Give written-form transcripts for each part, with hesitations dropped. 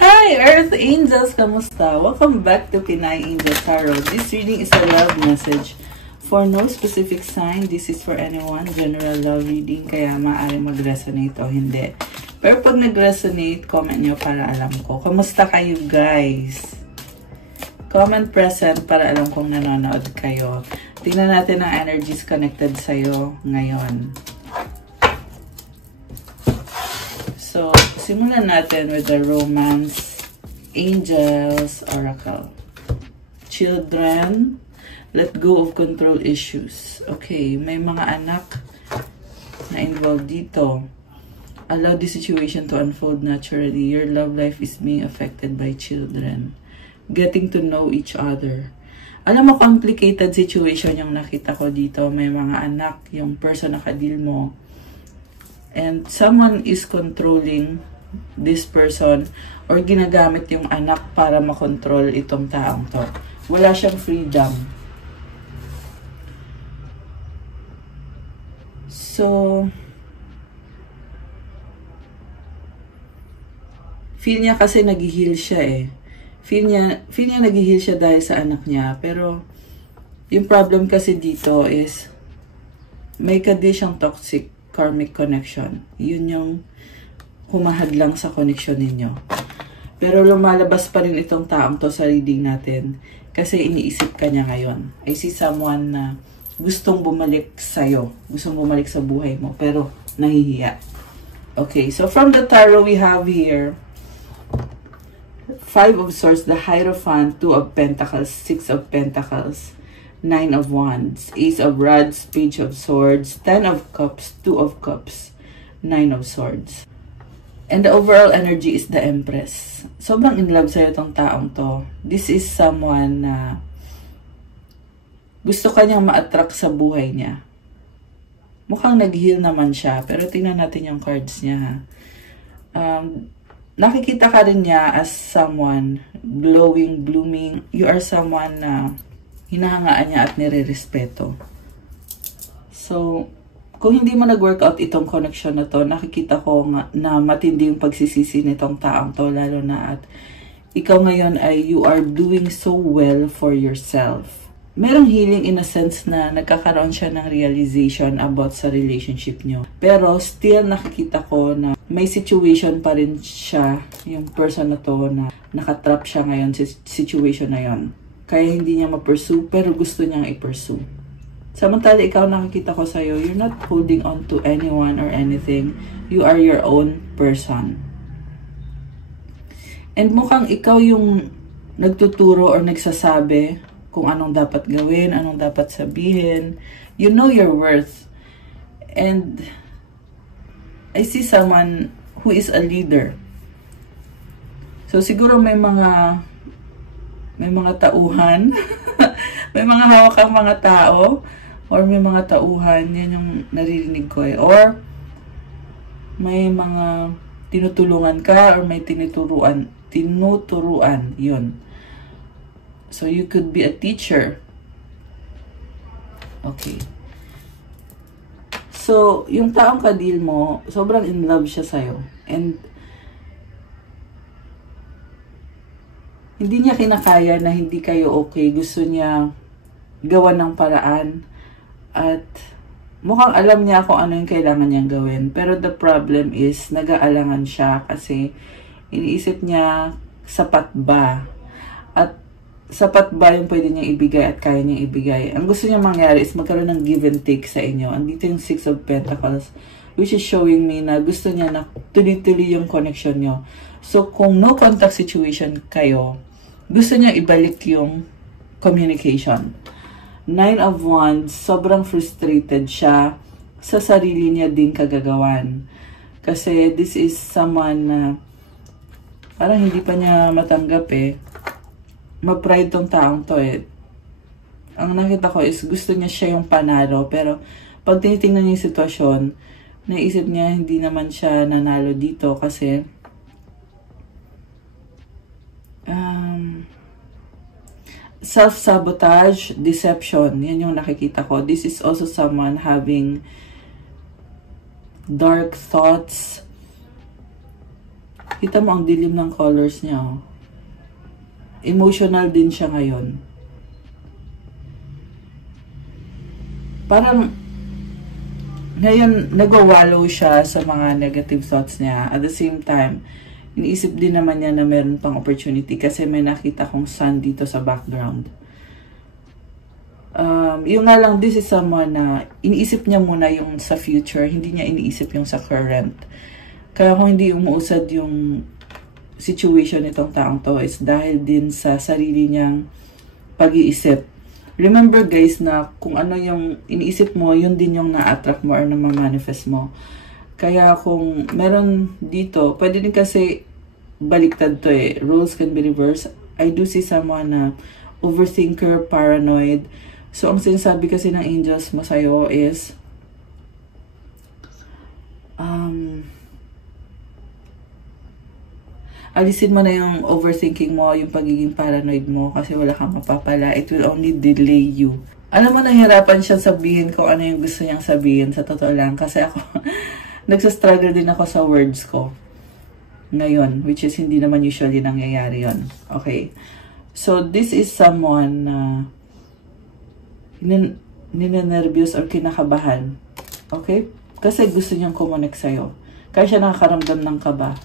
Hi, Earth Angels! Kamusta? Welcome back to Pinay Angel Tarot. This reading is a love message for no specific sign. This is for anyone. General love reading, kaya maaari mag-resonate o hindi. Pero pag nag-resonate, comment nyo para alam ko. Kamusta kayo, guys? Comment present para alam kong nanonood kayo. Tingnan natin ang energies connected sa'yo ngayon. So, simulan natin with the Romance Angels Oracle. Children, let go of control issues. Okay, may mga anak na involved dito. Allow the situation to unfold naturally. Your love life is being affected by children. Getting to know each other. Alam mo, complicated situation yung nakita ko dito. May mga anak, yung person na kadil mo. And someone is controlling this person or ginagamit yung anak para makontrol itong taong to. Wala siyang freedom. So, feel niya kasi nag-heal siya eh. Feel niya nag-heal siya dahil sa anak niya. Pero, yung problem kasi dito is, may kadi siyang toxic karmic connection. Yun yung humahadlang sa connection ninyo. Pero lumalabas pa rin itong taong to sa reading natin kasi iniisip ka niya ngayon. I see someone na gustong bumalik sa'yo. Gustong bumalik sa buhay mo pero nahihiya. Okay, so from the tarot we have here 5 of Swords, the Hierophant, 2 of Pentacles, 6 of Pentacles, 9 of Wands, Ace of Rods, Page of Swords, 10 of Cups, 2 of Cups, 9 of Swords. And the overall energy is the Empress. Sobrang in love sa'yo itong taong to. This is someone na gusto kanyang ma-attract sa buhay niya. Mukhang nag-heal naman siya, pero tingnan natin yung cards niya. Nakikita ka rin niya as someone glowing, blooming. You are someone na hinahangaan niya at nire-respeto. So, kung hindi mo nag-workout itong connection na to, nakikita ko na matindi yung pagsisisi nitong taong to, lalo na at ikaw ngayon ay you are doing so well for yourself. Merong healing in a sense na nagkakaroon siya ng realization about sa relationship nyo. Pero still nakikita ko na may situation pa rin siya, yung person na to, na nakatrap siya ngayon sa situation na yon. Kaya hindi niya ma-pursue, pero gusto niyang i-pursue. Samantala, ikaw nakikita ko sa'yo, you're not holding on to anyone or anything. You are your own person. And mukhang ikaw yung nagtuturo or nagsasabi kung anong dapat gawin, anong dapat sabihin. You know your worth. And I see someone who is a leader. So siguro may mga tauhan, may mga hawak kang mga tao, or may mga tauhan, yan yung naririnig ko eh. Or, may mga tinutulungan ka, or may tinuturuan, yun. So, you could be a teacher. Okay. So, yung taong kadil mo, sobrang in love siya sa'yo. And, hindi niya kinakaya na hindi kayo okay. Gusto niya gawan ng paraan. At mukhang alam niya kung ano yung kailangan niyang gawin. Pero the problem is, nag-aalangan siya kasi iniisip niya, sapat ba? At sapat ba yung pwede niyang ibigay at kaya niyang ibigay? Ang gusto niya mangyari is magkaroon ng give and take sa inyo. Andito yung 6 of Pentacles, which is showing me na gusto niya na tuloy-tuloy yung connection niyo. So, kung no contact situation kayo, gusto niya ibalik yung communication. 9 of Wands, sobrang frustrated siya sa sarili niya din kagagawan. Kasi this is someone na parang hindi pa niya matanggap eh. Ma-pride tong taong to eh. Ang nakita ko is gusto niya siya yung panalo. Pero pag tinitingnan niya yung sitwasyon, naisip niya hindi naman siya nanalo dito kasi self-sabotage, deception. Yan yung nakikita ko. This is also someone having dark thoughts, Kita mo ang dilim ng colors niya, oh. Emotional din siya ngayon. Parang, ngayon, nagwawallow siya sa mga negative thoughts niya. At the same time, iniisip din naman niya na meron pang opportunity kasi may nakita kong sun dito sa background. Yung nga lang, this is someone na iniisip niya muna yung sa future, hindi niya iniisip yung sa current. Kaya kung hindi umuusad yung situation nitong taong to is dahil din sa sarili niyang pag-iisip. Remember guys na kung ano yung iniisip mo, yun din yung na-attract mo or na-manifest mo. Kaya kung meron dito, pwede din kasi baliktad to eh. Roles can be reversed. I do see someone na overthinker, paranoid. So ang sinasabi kasi ng angels mo sa'yo is alisin mo na yung overthinking mo, yung pagiging paranoid mo kasi wala kang mapapala. It will only delay you. Alam mo, nahihirapan siya sabihin kung ano yung gusto niyang sabihin sa totoo lang. Kasi ako, nagsastruggle din ako sa words ko ngayon, which is hindi naman usually nangyayari yon. Okay. So, this is someone na ninenervyos or kinakabahan. Okay? Kasi gusto niyang kumonek sa'yo. Kaya siya nakakaramdam ng kaba.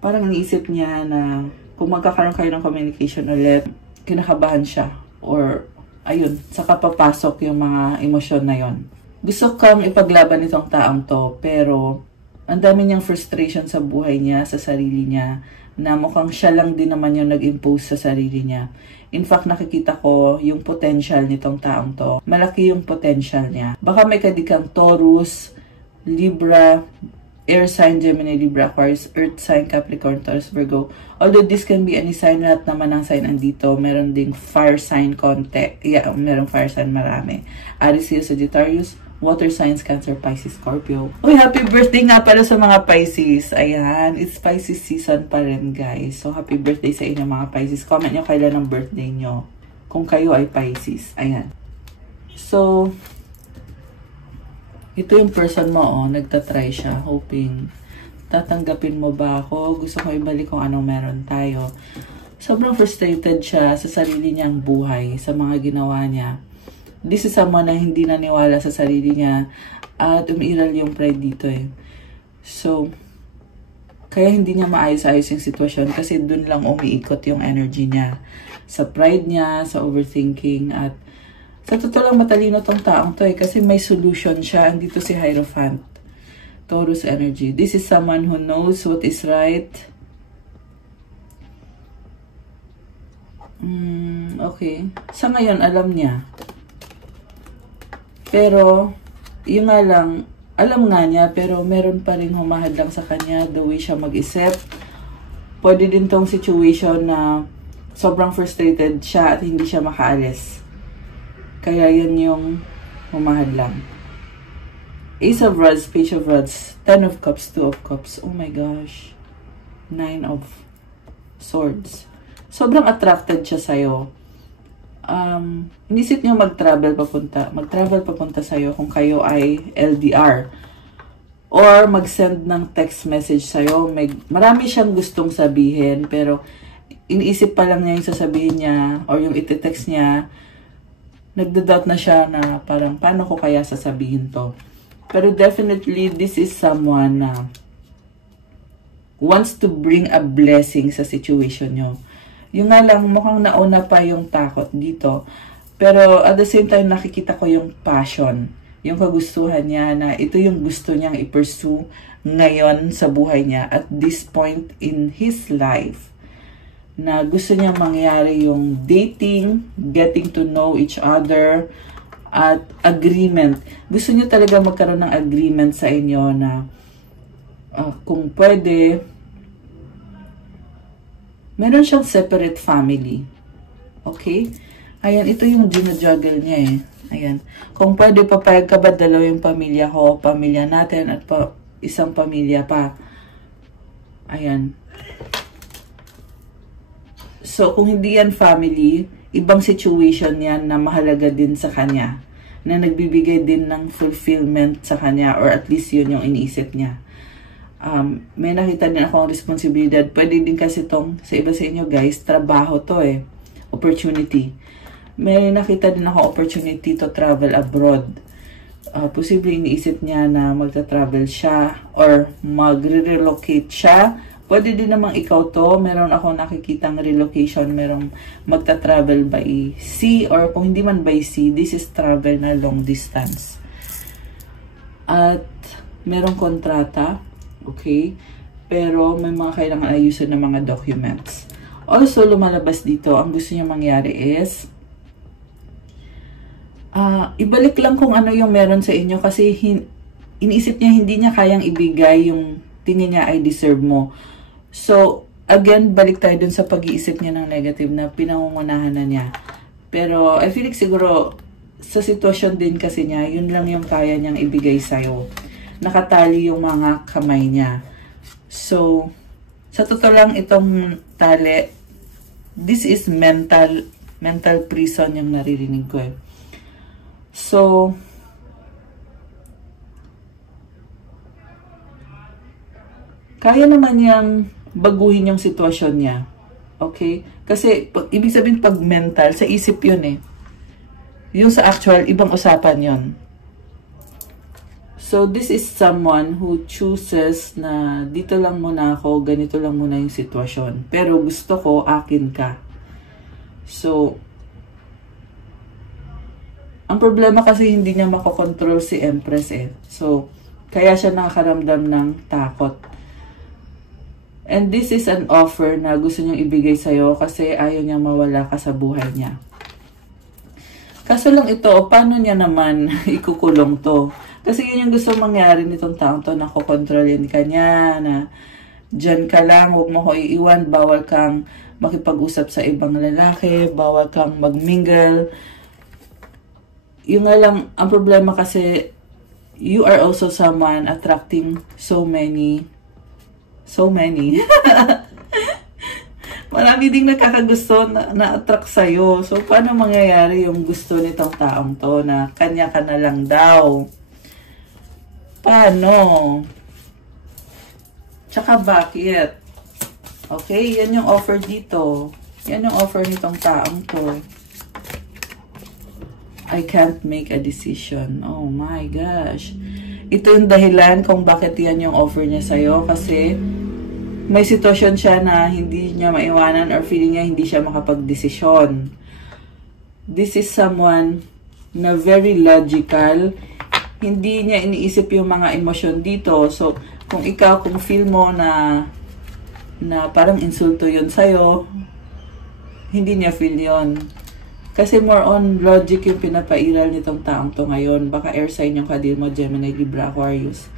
Parang iniisip niya na kung magkakaroon kayo ng communication ulit, kinakabahan siya. Or, ayun, saka papasok yung mga emosyon na yon. Gusto kang ipaglaban itong taong to, pero ang dami niyang frustration sa buhay niya, sa sarili niya, na mukhang siya lang din naman yung nag-impose sa sarili niya. In fact, nakikita ko yung potential nitong taong to. Malaki yung potential niya. Baka may kadikang Taurus, Libra, Air sign, Gemini, Libra, Aquarius, Earth sign, Capricorn, Taurus, Virgo. Although this can be any sign, lahat naman ng sign andito. Meron ding fire sign konti. Yeah, meron fire sign marami. Aries, Leo, Sagittarius, water signs, Cancer, Pisces, Scorpio. Uy, happy birthday nga pala sa mga Pisces. Ayan, it's Pisces season pa rin, guys. So, happy birthday sa inyo mga Pisces. Comment nyo kailan ang birthday nyo. Kung kayo ay Pisces. Ayan. So, ito yung person mo, oh, nagtatry siya, hoping, tatanggapin mo ba ako? Gusto ko ibalik kung anong meron tayo. Sobrang frustrated siya sa sarili niyang buhay, sa mga ginawa niya. This is someone na hindi naniwala sa sarili niya at umiiral yung pride dito eh. So, kaya hindi niya maayos-ayos yung sitwasyon kasi dun lang umiikot yung energy niya. Sa pride niya, sa overthinking at sa totoo lang matalino tong taong to eh kasi may solution siya. Andito si Hierophant. Taurus energy. This is someone who knows what is right. Okay. Sa ngayon, alam niya. Pero, yung nga lang, alam nga niya, pero meron pa rin humahadlang sa kanya the way siya mag-isip. Pwede din tong situation na sobrang frustrated siya at hindi siya makaalis. Kaya yun yung humahadlang. Ace of Rods, Page of Rods, 10 of Cups, 2 of Cups. Oh my gosh. 9 of Swords. Sobrang attracted siya sa'yo. Inisip niyo mag-travel papunta sa'yo kung kayo ay LDR. Or mag-send ng text message sa'yo. Marami siyang gustong sabihin, pero iniisip pa lang niya yung sasabihin niya or yung iti-text niya. Nagda-doubt na siya na parang paano ko kaya sasabihin to. Pero definitely, this is someone na wants to bring a blessing sa situation nyo. Yung nga lang, mukhang nauna pa yung takot dito. Pero at the same time, nakikita ko yung passion. Yung kagustuhan niya na ito yung gusto niyang i-pursue ngayon sa buhay niya at this point in his life. Na gusto niyang mangyari yung dating, getting to know each other, at agreement. Gusto niyo talaga magkaroon ng agreement sa inyo na kung pwede, meron siyang separate family. Okay? Ayan, ito yung ginajuggle niya eh. Ayan. Kung pwede, papayag ka ba dalawa yung pamilya ko, pamilya natin, at isang pamilya pa. Ayan. So, kung hindi yan family, ibang situation yan na mahalaga din sa kanya. Na nagbibigay din ng fulfillment sa kanya or at least yun yung iniisip niya. May nakita din akong responsibilidad. Pwede din kasi tong sa iba sa inyo guys, trabaho to eh. Opportunity. May nakita din ako opportunity to travel abroad. Posible iniisip niya na magta-travel siya or magre-relocate siya. Pwede din namang ikaw to. Meron ako nakikitang relocation. Merong magta-travel by sea or kung hindi man by sea, this is travel na long distance. At merong kontrata. Okay? Pero may mga kailangan ayusin ng mga documents. Also, lumalabas dito, ang gusto niya mangyari is ibalik lang kung ano yung meron sa inyo kasi iniisip niya hindi niya kayang ibigay yung tingin niya ay deserve mo. So, again, balik tayo dun sa pag-iisip niya ng negative na pinangungunahan na niya. Pero, I feel like siguro sa sitwasyon din kasi niya, yun lang yung kaya niyang ibigay sa'yo. Nakatali yung mga kamay niya. So, sa totoo lang itong tali, this is mental prison yung naririnig ko eh. So, kaya naman niyang baguhin yung sitwasyon niya. Okay? Kasi, ibig sabihin pag mental, sa isip yun eh. Yung sa actual, ibang usapan yun. So, this is someone who chooses na dito lang muna ako, ganito lang muna yung sitwasyon. Pero gusto ko, akin ka. So, ang problema kasi hindi niya makokontrol si Empress eh. So, kaya siya nakakaramdam ng takot. And this is an offer na gusto niyang ibigay sa'yo kasi ayaw niyang mawala ka sa buhay niya. Kaso lang ito, paano niya naman ikukulong to? Kasi yun yung gusto mangyari nitong taong to, nakokontrolin ka niya, na dyan ka lang, huwag mo ko iiwan, bawal kang makipag-usap sa ibang lalaki, bawal kang magmingle. Yung nga lang, ang problema kasi, you are also someone attracting so many. Marami ding nakakagusto na attract sa'yo. So, paano mangyayari yung gusto nitong taong to na kanya ka na lang daw? Paano? Tsaka bakit? Okay, yan yung offer dito. Yan yung offer nitong taong to. I can't make a decision. Oh my gosh. Ito yung dahilan kung bakit yan yung offer niya sa'yo. Kasi may sitwasyon siya na hindi niya maiwanan or feeling niya hindi siya makapag-desisyon. This is someone na very logical. Hindi niya iniisip yung mga emosyon dito. So, kung ikaw, kung feel mo na parang insulto yun sa'yo, hindi niya feel yun. Kasi more on logic yung pinapairal nitong taong to ngayon. Baka air sign yung kadir mo, Gemini, Libra, Aquarius.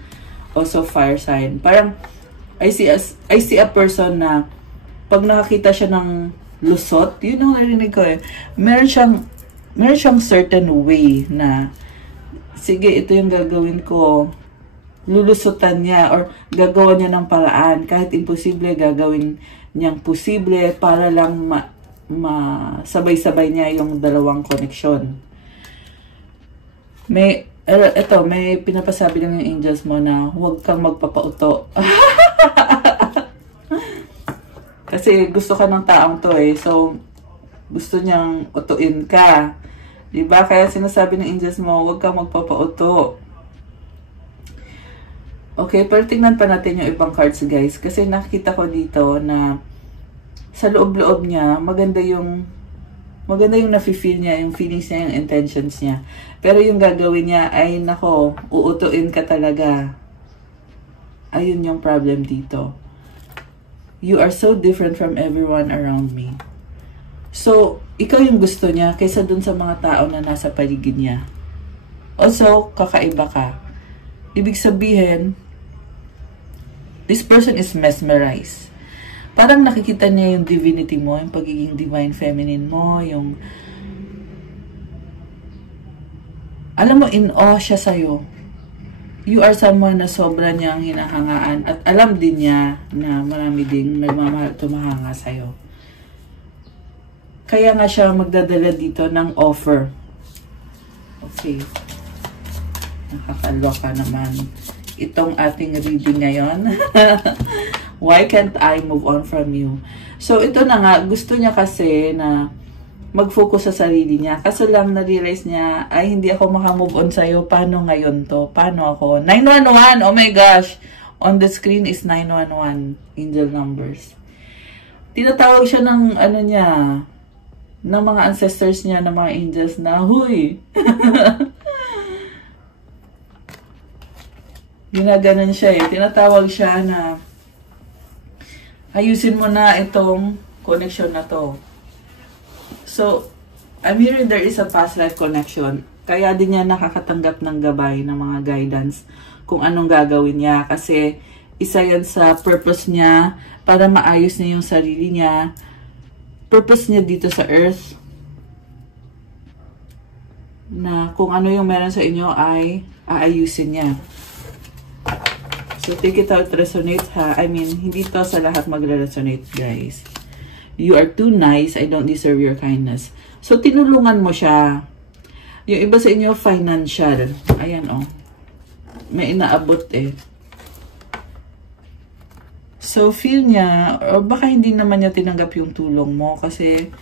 Also fire sign. Parang, I see a person na pag nakakita siya ng lusot, yun ang narinig ko eh. Meron siyang certain way na, sige, ito yung gagawin ko. Lulusutan niya or gagawa niya ng paraan. Kahit imposible, gagawin niyang posible para lang sabay-sabay niya yung dalawang koneksyon. May pinapasabi lang yung angels mo na huwag kang magpapauto. Kasi gusto ka ng taong to eh. So, gusto niyang utuin ka. Diba? Kaya sinasabi ng angels mo, huwag kang magpapauto. Okay, pero tingnan pa natin yung ibang cards guys. Kasi nakita ko dito na sa loob-loob niya, maganda yung nafe-feel niya, yung feelings niya, yung intentions niya. Pero yung gagawin niya ay, nako, uutuin ka talaga. Ayun yung problem dito. You are so different from everyone around me. So, ikaw yung gusto niya kaysa dun sa mga tao na nasa paligid niya. Also, kakaiba ka. Ibig sabihin, this person is mesmerized. Parang nakikita niya yung divinity mo, yung pagiging divine feminine mo, yung alam mo, in awe siya sa'yo. You are someone na sobra niyang hinahangaan at alam din niya na marami ding nagmamahal tumahanga sa'yo. Kaya nga siya magdadala dito ng offer. Okay. Nakakaloka naman. itong ating reading ngayon. Why can't I move on from you? So, ito na nga, gusto niya kasi na mag-focus sa sarili niya. Kaso lang, na-realize niya, ay, hindi ako makamove on sa'yo. Paano ngayon to? Paano ako? 911! Oh my gosh! On the screen is 911. Angel numbers. Tinatawag siya ng, ano niya, ng mga ancestors niya, ng mga angels na, huy! Ginaganon siya eh. Tinatawag siya na, ayusin mo na itong connection na to. So, I'm hearing there is a past life connection. Kaya din niya nakakatanggap ng gabay, ng mga guidance kung anong gagawin niya. Kasi isa yan sa purpose niya para maayos niya yung sarili niya. Purpose niya dito sa earth na kung ano yung meron sa inyo ay aayusin niya. So, take it out, resonate ha. I mean, hindi to sa lahat magre-resonate, guys. You are too nice. I don't deserve your kindness. So, tinulungan mo siya. Yung iba sa inyo, financial. Ayan, oh. May inaabot eh. So, feel niya, or baka hindi naman niya tinanggap yung tulong mo kasi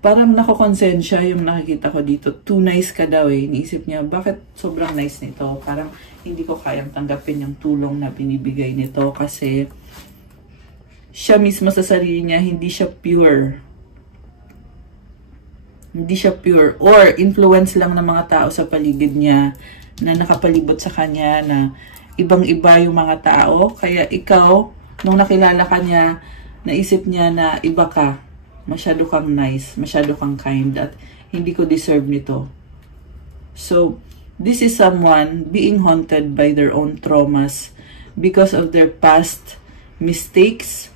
parang nakokonsensya yung nakikita ko dito. Too nice ka daw eh. Iniisip niya, bakit sobrang nice nito? Parang hindi ko kayang tanggapin yung tulong na binibigay nito kasi siya mismo sa sarili niya, hindi siya pure. Hindi siya pure. Or influence lang ng mga tao sa paligid niya na nakapalibot sa kanya na ibang-iba yung mga tao. Kaya ikaw, nung nakilala ka niya, naisip niya na iba ka. Masyado kang nice, masyado kang kind, at hindi ko deserve nito. So, this is someone being haunted by their own traumas because of their past mistakes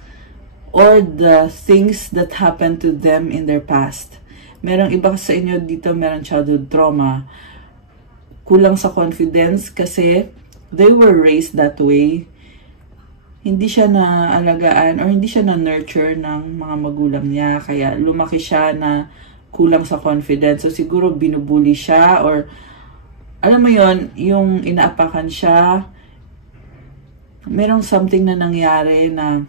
or the things that happened to them in their past. Merong iba sa inyo dito, merong childhood trauma. Kulang sa confidence kasi they were raised that way. Hindi siya na-alagaan or hindi siya na-nurture ng mga magulang niya. Kaya lumaki siya na kulang sa confidence. So siguro binubuli siya or alam mo yon, yung inaapakan siya. Merong something na nangyari na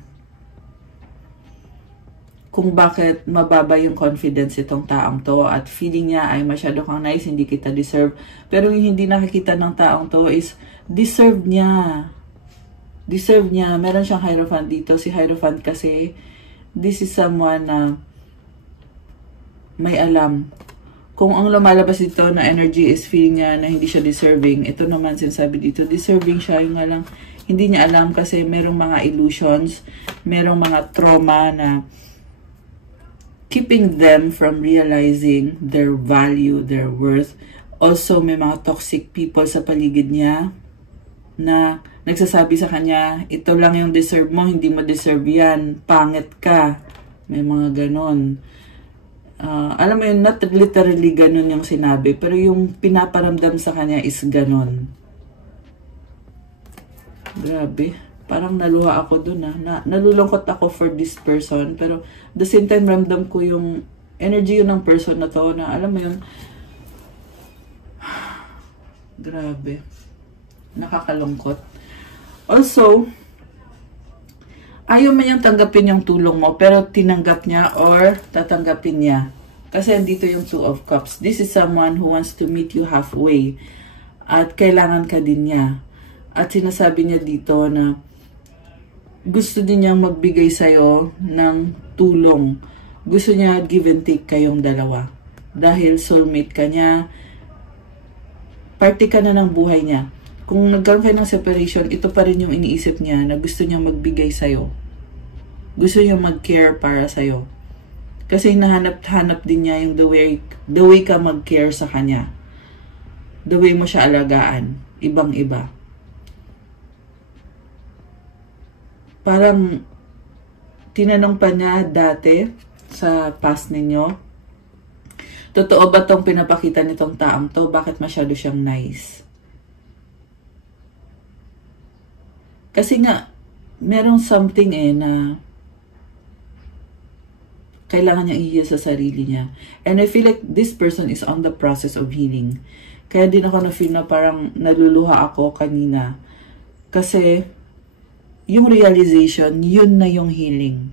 kung bakit mababa yung confidence itong taong to at feeling niya ay masyado kang nice, hindi kita deserve. Pero yung hindi nakikita ng taong to is deserve niya. Deserve niya. Meron siyang Hierophant dito. Si Hierophant kasi, this is someone na may alam. Kung ang lumalabas dito na energy is feeling niya na hindi siya deserving, ito naman sinasabi dito, deserving siya. Yung nga lang, hindi niya alam kasi merong mga illusions, merong mga trauma na keeping them from realizing their value, their worth. Also, may mga toxic people sa paligid niya na nagsasabi sa kanya, ito lang yung deserve mo, hindi mo deserve yan, pangit ka. May mga ganon. Alam mo yun, not literally ganon yung sinabi, pero yung pinaparamdam sa kanya is ganon. Grabe. Parang naluha ako dun nalulungkot ako for this person, pero the same time, ramdam ko yung energy yun ng person na to, na alam mo yun, grabe. Nakakalungkot. Also, ayaw man niyang tanggapin yung tulong mo, pero tinanggap niya or tatanggapin niya. Kasi dito yung Two of Cups. This is someone who wants to meet you halfway. At kailangan ka din niya. At sinasabi niya dito na gusto din niyang magbigay sa'yo ng tulong. Gusto niya give and take kayong dalawa. Dahil soulmate ka niya, party ka na ng buhay niya. Kung nagkaroon kayo ng separation, ito pa rin yung iniisip niya na gusto niya magbigay sa'yo. Gusto niya mag-care para sa'yo. Kasi hinahanap-hanap din niya yung the way ka mag-care sa kanya. The way mo siya alagaan. Ibang-iba. Parang tinanong pa niya dati sa past ninyo, totoo ba tong pinapakita nitong taong to? Bakit masyado siyang nice? Kasi nga, merong something na kailangan niya i-heal sa sarili niya. And I feel like this person is on the process of healing. Kaya din ako na-feel na parang naluluha ako kanina Kasi, yung realization, yun na yung healing.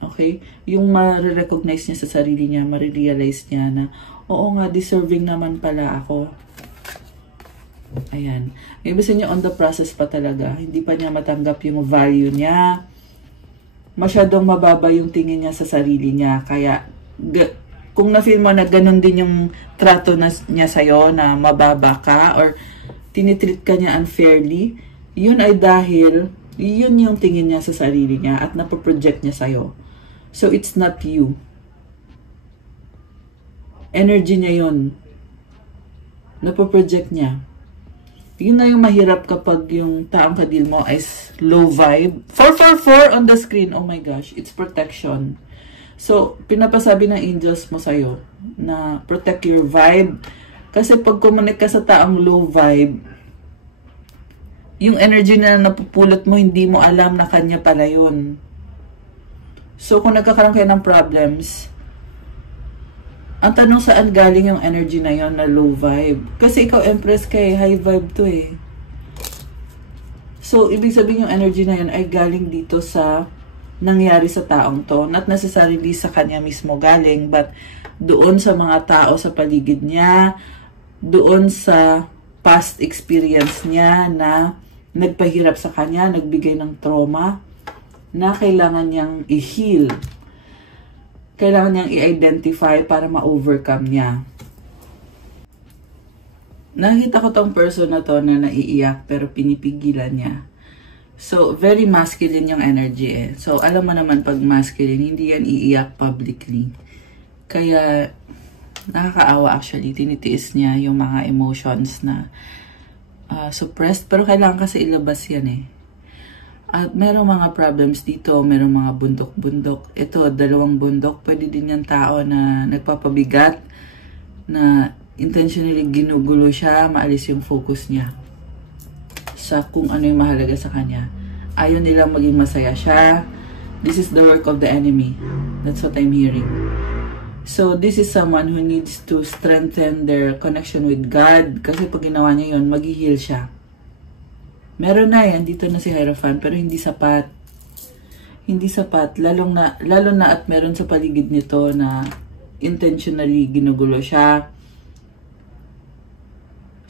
Okay? Yung ma-recognize niya sa sarili niya, ma-realize niya na, oo nga, deserving naman pala ako. Ayan. Ibig sabihin niya, on the process pa talaga. Hindi pa niya matanggap yung value niya. Masyadong mababa yung tingin niya sa sarili niya. Kaya, kung na-feel mo na ganun din yung trato niya sa'yo, na mababa ka, or tinitreat ka niya unfairly, yun ay dahil yun yung tingin niya sa sarili niya at napoproject niya sa'yo. So, it's not you. Energy niya yun. Napoproject niya. Yun na yung mahirap kapag yung taong kadil mo is low vibe. 444 on the screen. Oh my gosh. It's protection. So, pinapasabi ng angels mo sa'yo na protect your vibe. Kasi pag kumonek ka sa taong low vibe, yung energy na napupulot mo, hindi mo alam na kanya pala yun. So, kung nagkakaroon kayo ng problems, ang tanong saan galing yung energy na yon na low vibe. Kasi ikaw, Empress, kay high vibe to eh. So, ibig sabihin yung energy na yon ay galing dito sa nangyari sa taong to. Not necessarily sa kanya mismo galing, but doon sa mga tao sa paligid niya, doon sa past experience niya na nagpahirap sa kanya, nagbigay ng trauma, na kailangan niyang i-heal. Kailangan niyang i-identify para ma-overcome niya. Nakita ko tong person na to na naiiyak pero pinipigilan niya. So, very masculine yung energy eh. So, alam mo naman pag masculine, hindi yan iiyak publicly. Kaya, nakakaawa actually. Tinitiis niya yung mga emotions na suppressed. Pero kailangan kasi ilabas yan eh. At merong mga problems dito, merong mga bundok-bundok. Ito, 2 bundok. Pwede din yung tao na nagpapabigat, na intentionally ginugulo siya, maalis yung focus niya sa kung ano yung mahalaga sa kanya. Ayaw nilang maging masaya siya. This is the work of the enemy. That's what I'm hearing. So, this is someone who needs to strengthen their connection with God. Kasi pag ginawa niya yun, mag-heal siya. Meron na yan, dito na si Hierophant, pero hindi sapat. Hindi sapat, lalo na at meron sa paligid nito na intentionally ginugulo siya.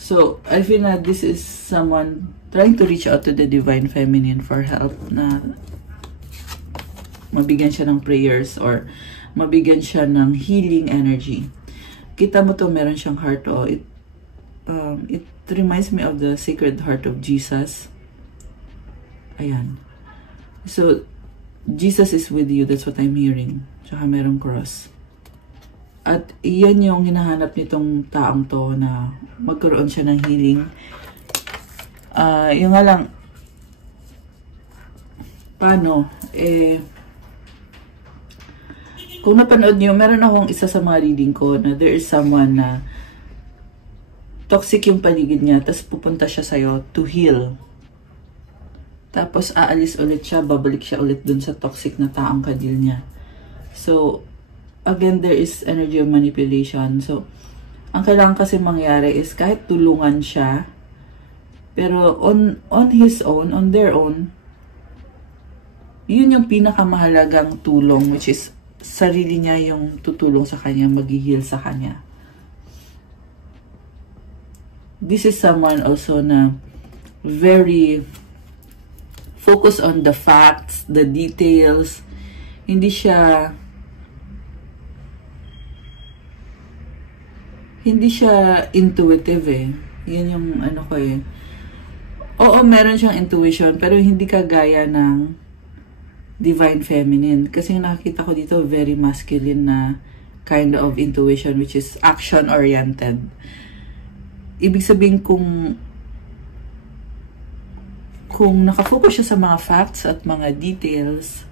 So, I feel na this is someone trying to reach out to the Divine Feminine for help, na mabigyan siya ng prayers or mabigyan siya ng healing energy. Kita mo to, meron siyang heart, oh. It reminds me of the Sacred Heart of Jesus. Ayan. So, Jesus is with you. That's what I'm hearing. Tsaka merong cross. At iyan yung hinahanap nitong taong to, na magkaroon siya ng healing. Yung nga lang, paano? Kung napanood niyo, meron akong isa sa mga reading ko na there is someone na toxic yung paligid niya, tapos pupunta siya sa'yo to heal. Tapos aalis ulit siya, babalik siya ulit dun sa toxic na taong kadil niya. So, again, there is energy of manipulation. So, ang kailangan kasi mangyari is kahit tulungan siya, pero on his own, on their own, yun yung pinakamahalagang tulong, which is sarili niya yung tutulong sa kanya, mag-heal sa kanya. This is someone also na very focused on the facts, the details. Hindi siya intuitive eh. Yan yung ano ko eh. Oo, meron siyang intuition, pero hindi kagaya ng Divine Feminine. Kasi nakikita ko dito, very masculine na kind of intuition, which is action-oriented. Ibig sabihin kung nakafocus siya sa mga facts at mga details,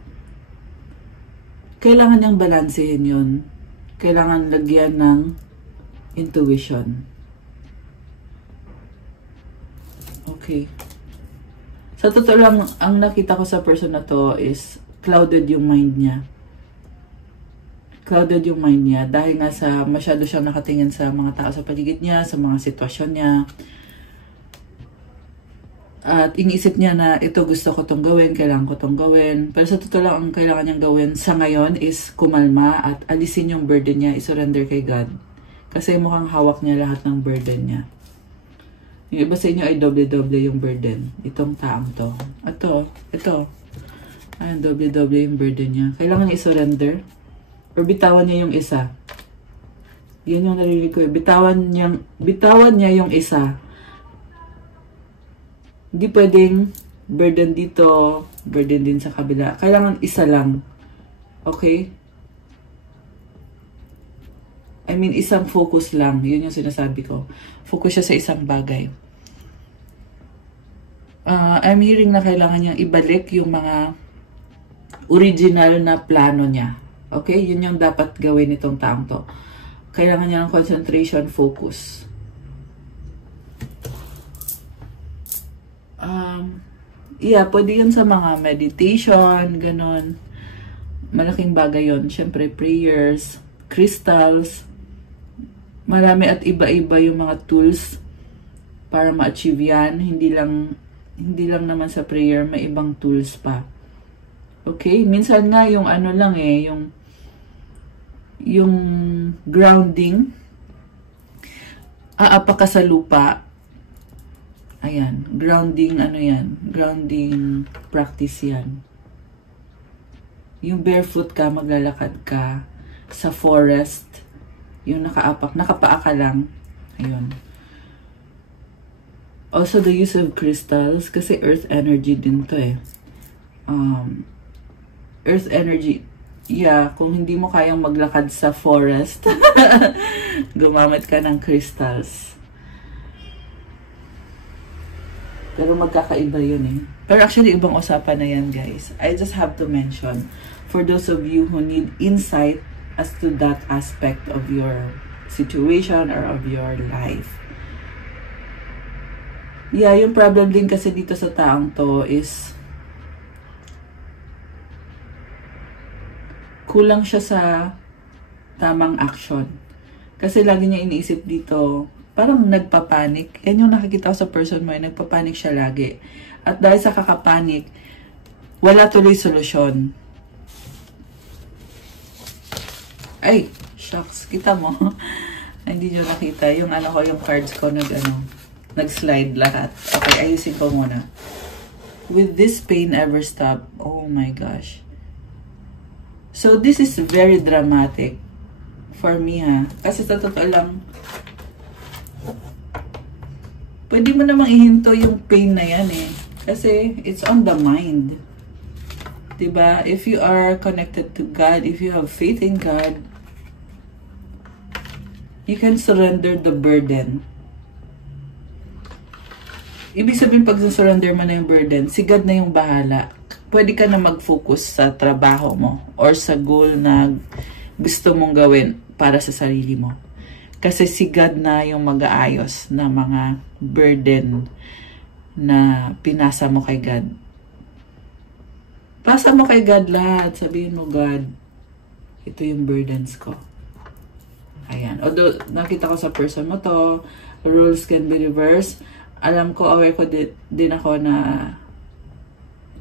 kailangan niyang balansehin yun. Kailangan lagyan ng intuition. Okay. Sa totoo lang, ang nakita ko sa person na to is clouded yung mind niya. Clouded yung mind niya dahil nga sa masyado siyang nakatingin sa mga tao sa paligid niya, sa mga sitwasyon niya. At iniisip niya na ito gusto ko tong gawin, kailangan ko tong gawin. Pero sa totoo lang, ang kailangan niyang gawin sa ngayon is kumalma at alisin yung burden niya, isurrender kay God. Kasi mukhang hawak niya lahat ng burden niya. Yung iba sa inyo ay doble-doble yung burden. Itong taong to. Ito. Ayan, doble-doble yung burden niya. Kailangan niya isurrender. Or bitawan niya yung isa. Yan yung narinig ko. Bitawan niya yung isa. Hindi pwedeng burden dito, burden din sa kabila. Kailangan isa lang. Okay? I mean, isang focus lang. Yun yung sinasabi ko. Focus siya sa isang bagay. I'm hearing na kailangan niyang ibalik yung mga original na plano niya. Okay? Yun yung dapat gawin nitong taong to. Kailangan niya ng concentration, focus. Yeah, pwede yun sa mga meditation, ganon. Malaking bagay yun. Siyempre, prayers, crystals, marami at iba-iba yung mga tools para ma-achieve yan. Hindi lang naman sa prayer, may ibang tools pa. Okay? Minsan nga yung ano lang yung grounding, aapa ka sa lupa. Ayan, grounding, grounding practice yan. Yung barefoot ka, maglalakad ka sa forest, yung nakapaa ka lang. Ayun. Also, the use of crystals, kasi earth energy din to eh. Earth energy, yeah, kung hindi mo kayang maglakad sa forest, gumamit ka ng crystals. Pero magkakaiba yun eh. Pero actually, ibang usapan na yan, guys. I just have to mention, for those of you who need insight as to that aspect of your situation or of your life. Yeah, yung problem din kasi dito sa taong to is kulang siya sa tamang action. Kasi lagi niya iniisip dito, parang nagpapanik. Yan yung nakikita ko sa person mo, nagpapanik siya lagi. At dahil sa kakapanik, wala tuloy solusyon. Ay, shucks, kita mo. Hindi nyo nakita. Yung yung cards ko nag-slide lahat. Okay, ayusin ko muna. Will this pain ever stop? Oh my gosh. So, this is very dramatic for me, ha. Kasi sa totoo lang, pwede mo namang ihinto yung pain na yan eh. Kasi it's on the mind. Diba? If you are connected to God, if you have faith in God, you can surrender the burden. Ibig sabihin, pag surrender mo na yung burden, si God na yung bahala. Pwede ka na mag-focus sa trabaho mo or sa goal na gusto mong gawin para sa sarili mo. Kasi si God na yung mag-aayos na mga burden na pinasa mo kay God. Pasa mo kay God lahat. Sabihin mo, God, ito yung burdens ko. Ayan. Although, nakita ko sa person mo to, rules can be reversed. Alam ko, aware ko din ako na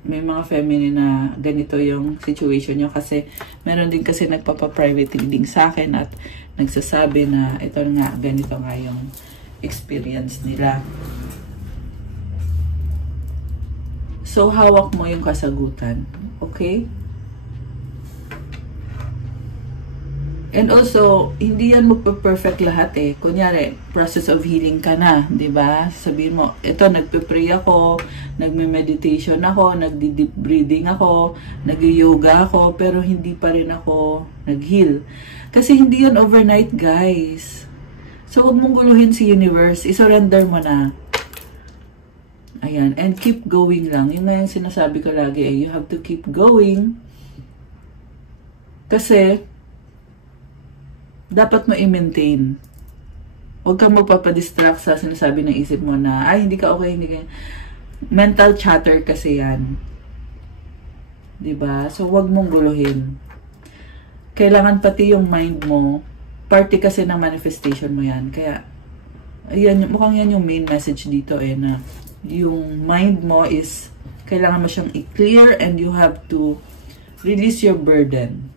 may mga feminine na ganito yung situation nyo kasi meron din kasi nagpapa-private reading sa akin at nagsasabi na ito nga, ganito nga yung experience nila. So, hawak mo yung kasagutan. Okay? And also, hindi yan magpa-perfect lahat eh. Kunyari, process of healing ka na, di ba? Sabihin mo, ito, nagpe-pray ako, nagme-meditation ako, nagdi-deep breathing ako, nag-yoga ako, pero hindi pa rin ako nag-heal. Kasi hindi yan overnight, guys. So, huwag mong guluhin si universe. I-surrender mo na. Ayan. And keep going lang. Yun na yung sinasabi ko lagi eh. You have to keep going. Kasi, dapat mo i-maintain. Huwag kang magpapadistract sa sinasabi ng isip mo na, ay, hindi ka okay, hindi ka. Mental chatter kasi yan. Diba? So, huwag mong guluhin. Kailangan pati yung mind mo, party kasi ng manifestation mo yan. Kaya, ayan, mukhang yan yung main message dito eh, na yung mind mo is, kailangan mo siyang i-clear and you have to release your burden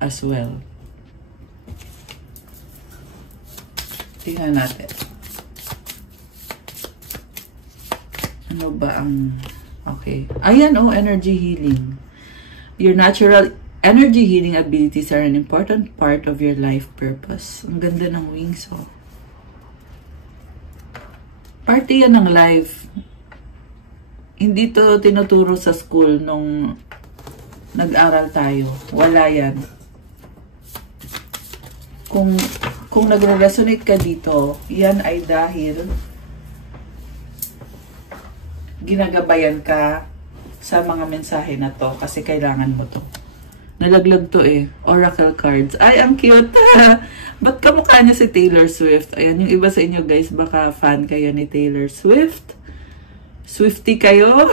as well. Tingnan natin. Ano ba ang... Okay. Ayan, energy healing. Your natural energy healing abilities are an important part of your life purpose. Ang ganda ng wings, Parte yan ng life. Hindi to tinuturo sa school nung nag-aral tayo. Wala yan. Kung nagre-resonate ka dito, yan ay dahil ginagabayan ka sa mga mensahe na to kasi kailangan mo to. Nalaglag to Oracle cards. Ay, ang cute. Ba't kamukha niya si Taylor Swift? Ayan, yung iba sa inyo guys, baka fan kayo ni Taylor Swift. Swiftie kayo?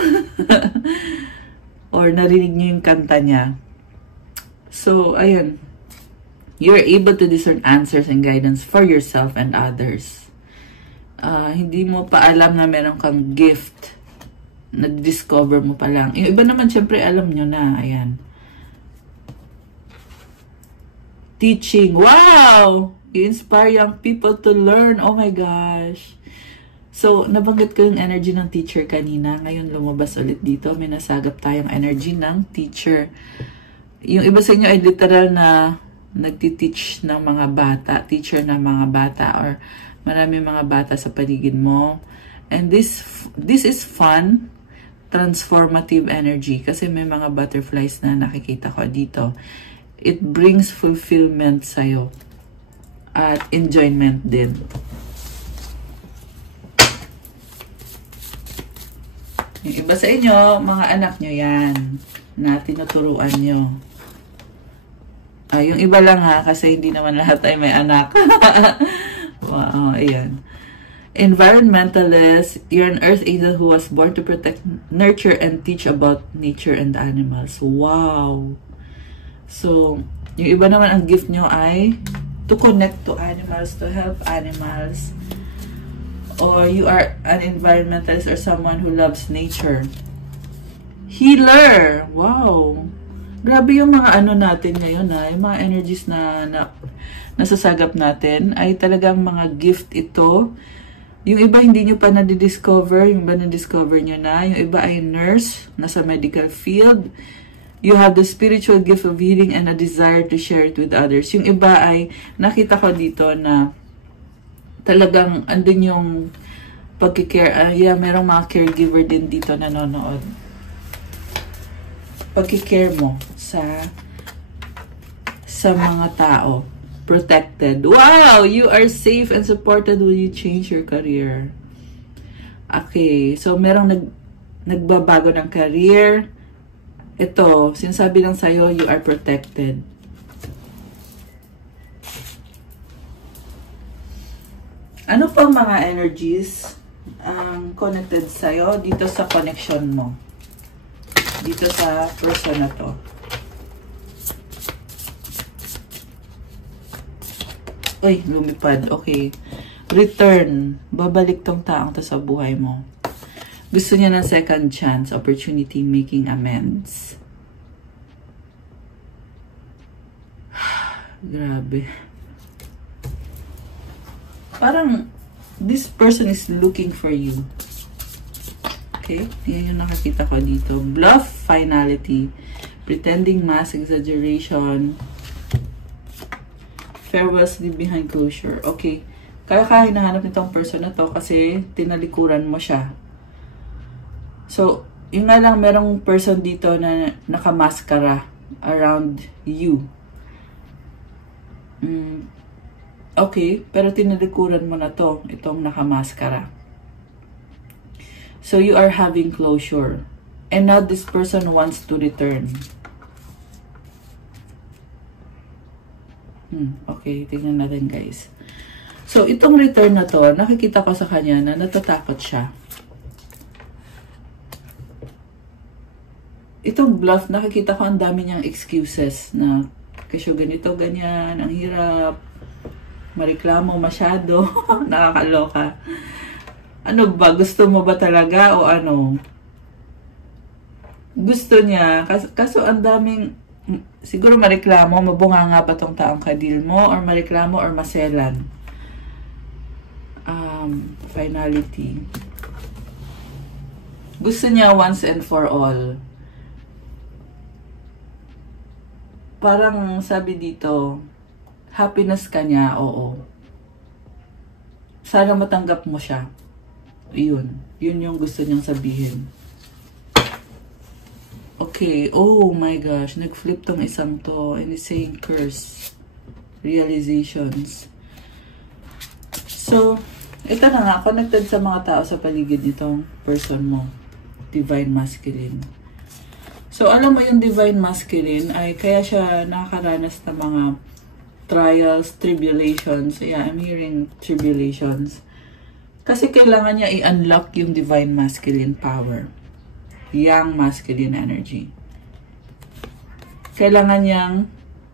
Or narinig niyo yung kanta niya. So, ayan. You're able to discern answers and guidance for yourself and others. Hindi mo pa alam na meron kang gift. Na-discover mo pa lang. Yung iba naman, syempre, alam nyo na. Ayan. Teaching. Wow! You inspire young people to learn. Oh my gosh. So, nabanggit ko yung energy ng teacher kanina. Ngayon, lumabas ulit dito. May nasagap tayong energy ng teacher. Yung iba sa inyo ay literal na nagtiteach ng mga bata. Teacher ng mga bata. Or marami mga bata sa paligid mo. And this is fun. Transformative energy. Kasi may mga butterflies na nakikita ko dito. It brings fulfillment sa'yo. At enjoyment din. Yung iba sa inyo, mga anak nyo yan. Na tinuturuan nyo. Yung iba lang kasi hindi naman lahat ay may anak. Wow, ayan. Environmentalist, you're an earth angel who was born to protect, nurture, and teach about nature and animals. Wow! So, yung iba naman ang gift nyo ay to connect to animals, to help animals. Or you are an environmentalist or someone who loves nature. Healer! Wow! Grabe yung mga ano natin ngayon yung mga energies na nasasagap natin ay talagang mga gift ito. Yung iba hindi nyo pa na-discover, yung iba na-discover nyo na. Yung iba ay nurse, nasa medical field. You have the spiritual gift of healing and a desire to share it with others. Yung iba ay, nakita ko dito na talagang andun yung pagkikare. Merong mga caregiver din dito nanonood. Pagkikare mo sa mga tao. Protected. Wow! You are safe and supported when you change your career. Okay. So, merong nagbabago ng career. Ito, sinasabi lang sa'yo, you are protected. Ano pang mga energies ang connected sa'yo dito sa connection mo? Dito sa person na to. Uy, lumipad. Okay. Return. Babalik tong taong to sa buhay mo. Gusto niya ng second chance, opportunity, making amends. Grabe. Parang, this person is looking for you. Okay? Yan yung nakakita ko dito. Bluff, finality. Pretending, mask, exaggeration. Farewells, leave behind closure. Okay. Kaya hinahanap nitong person na to kasi tinalikuran mo siya. So, yun nga lang, merong person dito na nakamaskara around you. Okay, pero tinalikuran mo na to, itong nakamaskara. So, you are having closure. And now, this person wants to return. Okay, tingnan natin guys. So, itong return na to, nakikita ko sa kanya na natatakot siya. Itong bluff, nakikita ko ang dami niyang excuses na kasi ganito, ganyan, ang hirap, mareklamo masyado, nakakaloka. Ano ba? Gusto mo ba talaga o ano? Gusto niya. Kaso ang daming, siguro mareklamo, mabunganga pa tong taong kadil mo, or mareklamo or maselan. Finality. Gusto niya once and for all. Parang sabi dito, happiness ka niya, oo. Sana matanggap mo siya. Yun yung gusto niyang sabihin. Okay, oh my gosh, nag-flip tong isang to, and it's saying curse, realizations. So, ito na nga, connected sa mga tao sa paligid nitong person mo, Divine Masculine. So, alam mo yung Divine Masculine ay kaya siya nakakaranas ng mga trials, tribulations. Yeah, I'm hearing tribulations. Kasi kailangan niya i-unlock yung Divine Masculine power. Yang Masculine energy. Kailangan niyang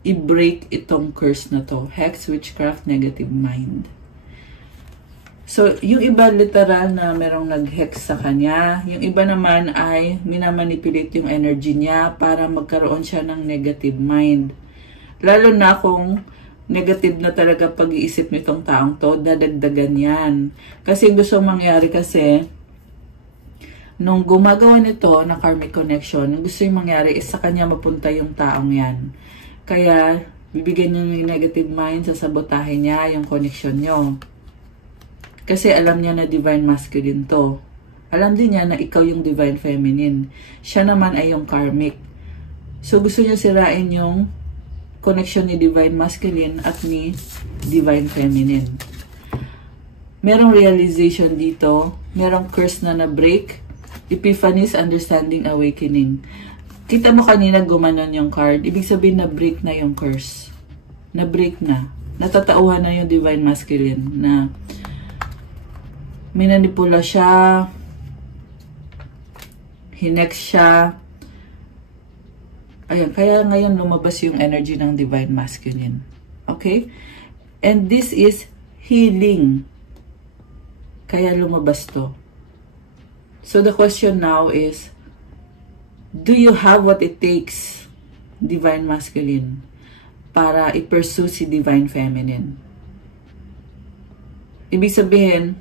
i-break itong curse na to. Hex, witchcraft, negative mind. So, yung iba literal na merong nag-hex sa kanya. Yung iba naman ay minamanipulate yung energy niya para magkaroon siya ng negative mind. Lalo na kung negative na talaga pag-iisip nitong taong to, dadagdagan yan. Kasi gusto mangyari kasi, nung gumagawa nito na karmic connection, gusto yung mangyari is sa kanya mapunta yung taong yan. Kaya, bibigyan niya ng negative mind, sasabotahin niya yung connection nyo. Kasi alam niya na Divine Masculine to. Alam din niya na ikaw yung Divine Feminine. Siya naman ay yung karmic. So, gusto niya sirain yung connection ni Divine Masculine at ni Divine Feminine. Merong realization dito. Merong curse na na-break. Epiphanies, understanding, awakening. Kita mo kanina gumanon yung card. Ibig sabihin na-break na yung curse. Na-break na. Natatauhan na yung Divine Masculine na minanipula siya, hinex siya. Ayan, kaya ngayon lumabas yung energy ng Divine Masculine. Okay? And this is healing. Kaya lumabas to. So the question now is, do you have what it takes, Divine Masculine, para i-pursue si Divine Feminine? Ibig sabihin,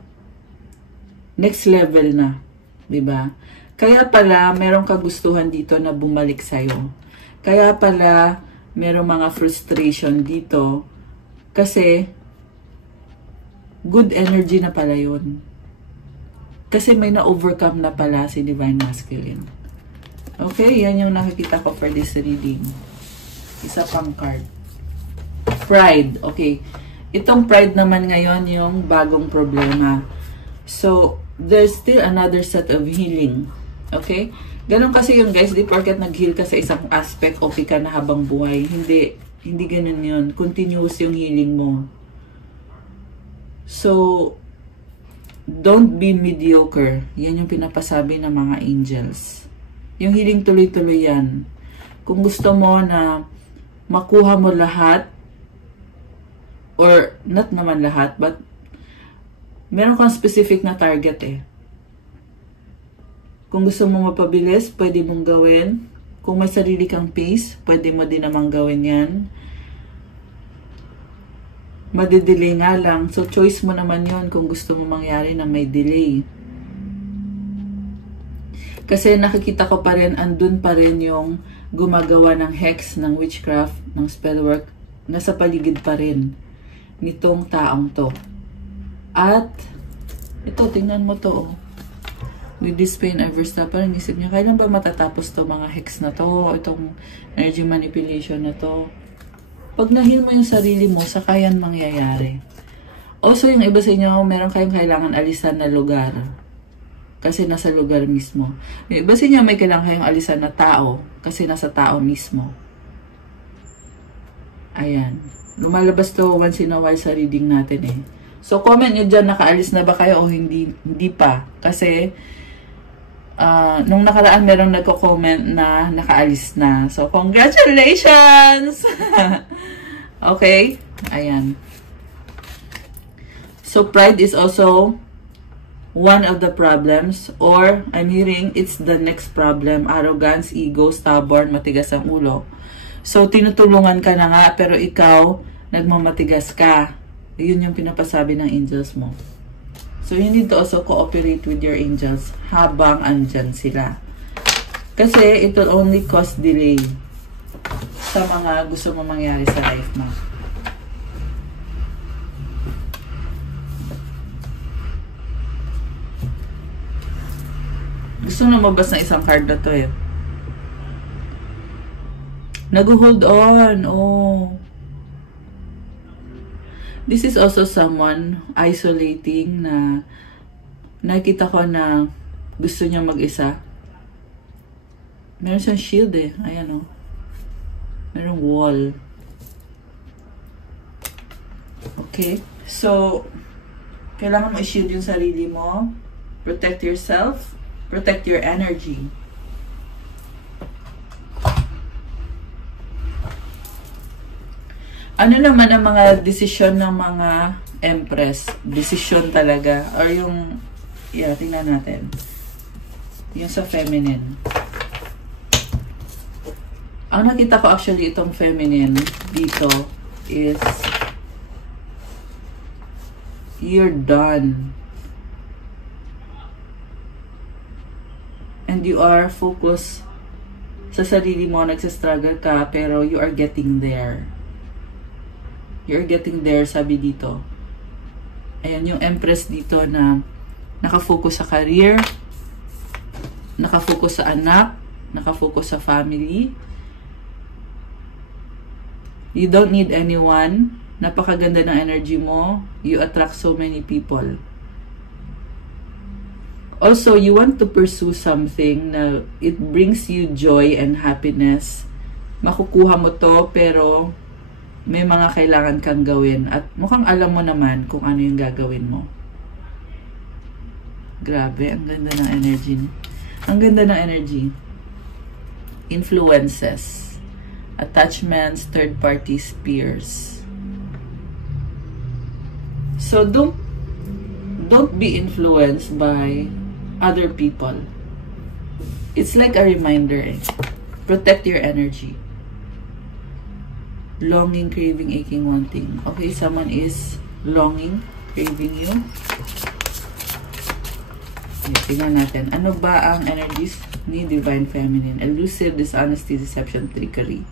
next level na, 'di ba? Kaya pala merong kagustuhan dito na bumalik sa iyo. Kaya pala merong mga frustration dito kasi good energy na pala 'yon. Kasi may na-overcome na pala si Divine Masculine. Okay, yan yung nakikita ko for this reading. Isa pang card. Pride. Okay. Itong pride naman ngayon yung bagong problema. So, there's still another set of healing. Okay? Ganon kasi yun, guys. Di porket nag-heal ka sa isang aspect, okay ka na habang buhay. Hindi ganon yun. Continuous yung healing mo. So, don't be mediocre. Yan yung pinapasabi ng mga angels. Yung healing tuloy-tuloy yan. Kung gusto mo na makuha mo lahat, or not naman lahat, but meron kang specific na target eh. Kung gusto mo mapabilis, pwede mong gawin. Kung may sarili kang pace, pwede mo din namang gawin yan. Madidelay nga lang. So, choice mo naman yon kung gusto mo mangyari na may delay. Kasi nakikita ko pa rin, andun pa rin yung gumagawa ng hex, ng witchcraft, ng spellwork, nasa paligid pa rin nitong taong to. At, ito, tingnan mo to. With this pain ever stop, parang isip niya, kailan ba matatapos to mga hex na to? Itong energy manipulation na to? Pag nahil mo yung sarili mo, saka yan mangyayari. Also, yung iba sa inyo, meron kayong kailangan alisan na lugar. Kasi nasa lugar mismo. Yung iba sa inyo, may kailangan kayong alisan na tao. Kasi nasa tao mismo. Ayan. Lumalabas to once in a while sa reading natin eh. So, comment nyo dyan, nakaalis na ba kayo o hindi pa. Kasi, nung nakaraan, merong nagko-comment na nakaalis na. So, congratulations! Okay? Ayan. So, pride is also one of the problems, or I'm hearing it's the next problem. Arrogance, ego, stubborn, matigas ang ulo. So, tinutulungan ka na nga, pero ikaw, nagmamatigas ka. Yun yung pinapasabi ng angels mo. So, you need to also cooperate with your angels habang andyan sila. Kasi, it will only cause delay sa mga gusto mo mangyari sa life mo. Gusto na mabas na isang card na to eh. Nag-hold on. Oh. This is also someone isolating na nakita ko na gusto niya mag-isa. Meron siyang shield eh. Ayan oh. Merong wall. Okay. So, kailangan mo i-shield yung sarili mo. Protect yourself. Protect your energy. Ano naman ang mga desisyon ng mga empress? Desisyon talaga. Or yung, yeah, tingnan natin. Yung sa feminine. Ang nakita ko actually itong feminine dito is you're done. And you are focused sa sarili mo, nagsastruggle ka, pero you are getting there. You're getting there, sabi dito. Ayan, yung empress dito na nakafocus sa career, nakafocus sa anak, nakafocus sa family. You don't need anyone. Napakaganda ng energy mo. You attract so many people. Also, you want to pursue something na it brings you joy and happiness. Makukuha mo to, pero may mga kailangan kang gawin. At mukhang alam mo naman kung ano yung gagawin mo. Grabe, ang ganda ng energy. Ang ganda ng energy. Influences. Attachments, third parties, peers. So, don't be influenced by other people. It's like a reminder eh. Protect your energy. Longing, craving, aching, wanting. Okay, someone is longing, craving you. Okay, tingnan natin. Ano ba ang energies ni Divine Feminine? Elusive, dishonesty, deception, trickery.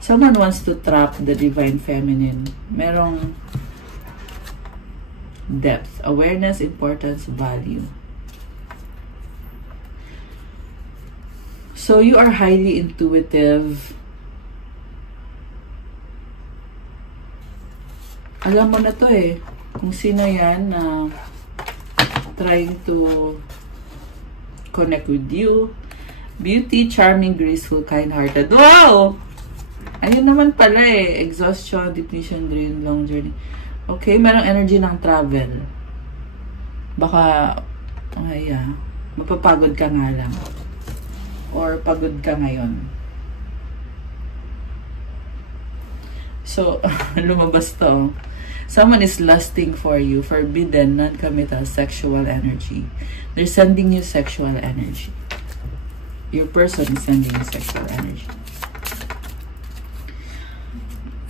Someone wants to trap the Divine Feminine. Merong depth, awareness, importance, value. So, you are highly intuitive. Alam mo na to eh. Kung sino yan na trying to connect with you. Beauty, charming, graceful, kind-hearted. Wow! Ayun naman pala eh. Exhaustion, depletion, drain, long journey. Okay, merong energy ng travel. Baka, mapapagod ka nga lang. Or pagod ka ngayon. So, lumabas to. Someone is lusting for you. Forbidden, non-committal, sexual energy. They're sending you sexual energy. Your person is sending you sexual energy.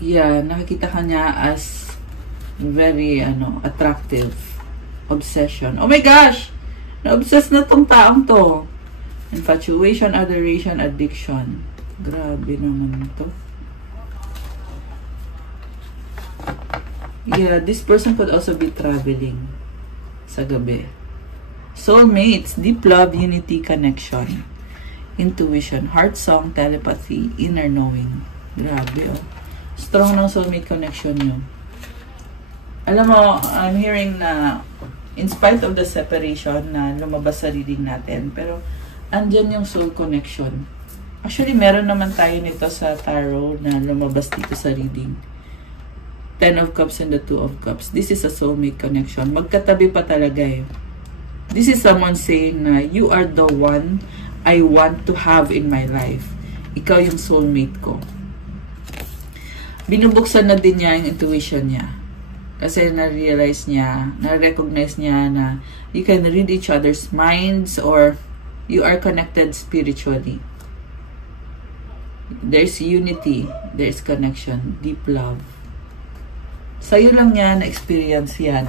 Yeah, nakikita ka niya as very, attractive. Obsession. Oh my gosh! Na-obsess na tong taong to. Infatuation, adoration, addiction. Grabe naman ito. Yeah, this person could also be traveling sa gabi. Soulmates, deep love, unity, connection, intuition, heart song, telepathy, inner knowing. Grabe oh. Strong ng soulmate connection nyo. Alam mo, I'm hearing na in spite of the separation na lumabas sa reading natin, pero andyan yung soul connection. Actually, meron naman tayo nito sa tarot na lumabas dito sa reading. 10 of Cups and the 2 of Cups. This is a soulmate connection. Magkatabi pa talaga eh. This is someone saying na you are the one I want to have in my life. Ikaw yung soulmate ko. Binubuksan na din niya yung intuition niya. Kasi na-realize niya, na-recognize niya na you can read each other's minds or you are connected spiritually. There's unity, there's connection, deep love. Sa'yo lang yan, na-experience yan.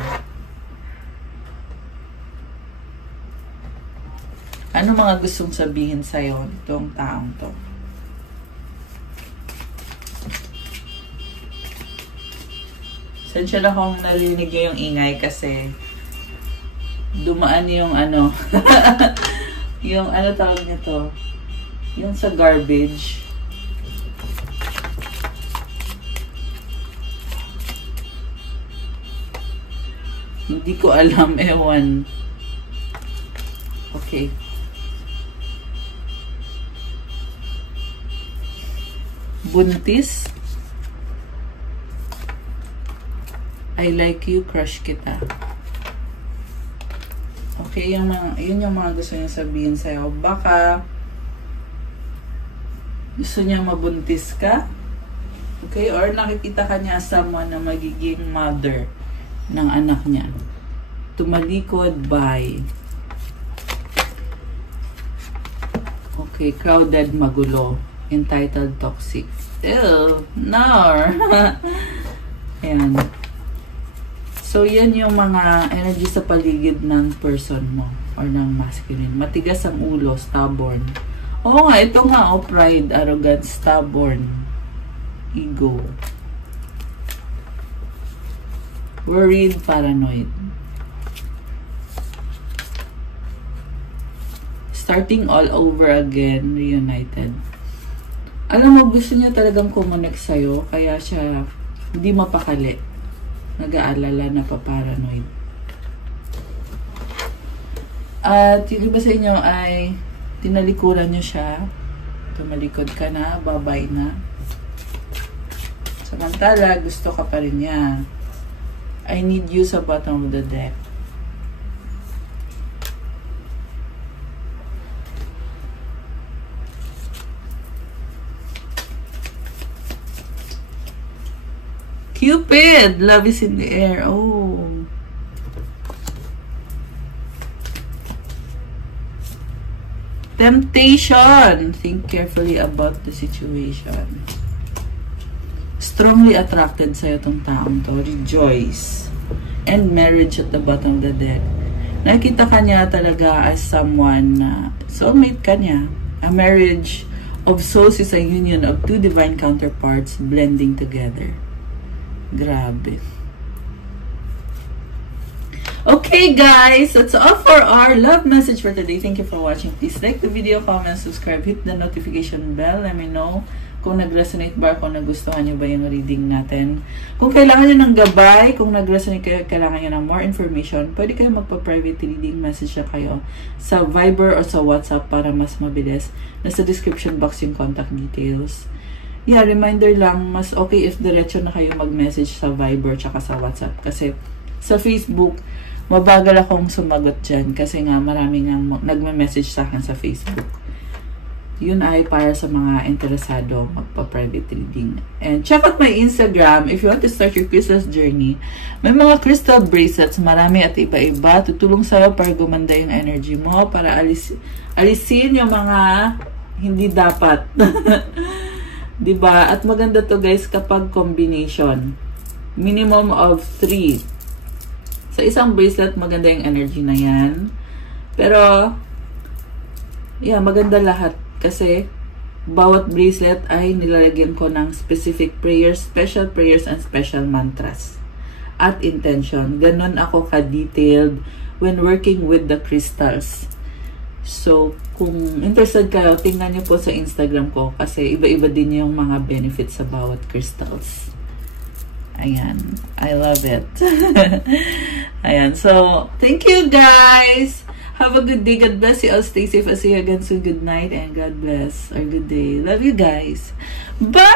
Ano mga gustong sabihin sa'yo itong taong to? Sensya na kung narinig nyo yung ingay kasi dumaan yung ano yung ano tawag nito, yung sa garbage. Hindi ko alam, ewan. Okay. Buntis. I like you, crush kita. Okay, yun yung mga gusto niya sabihin sa'yo. Baka gusto niya mabuntis ka. Okay, or nakikita ka niya as someone na magiging mother ng anak niya. Tumalikod, bye. Okay, crowded, magulo. Entitled, toxic. Ew, no. Ayan. So, yan yung mga energy sa paligid ng person mo or ng masculine. Matigas ang ulo, stubborn. Oo nga, ito nga, oh, pride, arrogance, stubborn, ego. Worried, paranoid. Starting all over again, reunited. Alam mo, gusto niya talagang kumonek sa'yo, kaya siya hindi mapakali. Nag-aalala na pa-paranoid. At yung iba sa inyo ay tinalikuran nyo siya. Tumalikod ka na, babay na. Samantala, gusto ka pa rin niya. I need you sa bottom of the deck. Cupid! Love is in the air. Oh. Temptation. Think carefully about the situation. Strongly attracted sa'yo itong taong to. Rejoice. And marriage at the bottom of the deck. Nakita ka niya talaga as someone na soulmate ka niya. A marriage of souls is a union of two divine counterparts blending together. Grabe. Okay guys, that's all for our love message for today. Thank you for watching. Please like the video, comment, subscribe, hit the notification bell. Let me know kung nag-resonate ba, kung nagustuhan nyo ba yung reading natin. Kung kailangan nyo ng gabay, kung nag-resonate kayo, kailangan nyo ng more information, pwede kayo magpa-private reading message na kayo sa Viber o sa WhatsApp para mas mabilis. Nasa description box yung contact details. Yeah, reminder lang, mas okay if diretso na kayo mag-message sa Viber tsaka sa WhatsApp. Kasi sa Facebook, mabagal akong sumagot dyan. Kasi nga, maraming nagme-message sa akin sa Facebook. Yun ay para sa mga interesado magpa-private reading. And check out my Instagram if you want to start your crystals journey. May mga crystal bracelets, marami at iba-iba. Tutulong sa'yo para gumanda yung energy mo, para alisin yung mga hindi dapat. Diba? At maganda to guys kapag combination. Minimum of 3. Sa isang bracelet, maganda yung energy na yan. Pero, yeah, maganda lahat. Kasi, bawat bracelet ay nilalagyan ko ng specific prayers, special prayers, and special mantras. At intention. Ganon ako ka-detailed when working with the crystals. So, kung interested kayo, tingnan nyo po sa Instagram ko kasi iba-iba din yung mga benefits sa bawat crystals. Ayan. I love it. Ayan. So, thank you guys! Have a good day. God bless you all. Stay safe. I'll see you again soon. Good night and God bless. Or good day. Love you guys. Bye!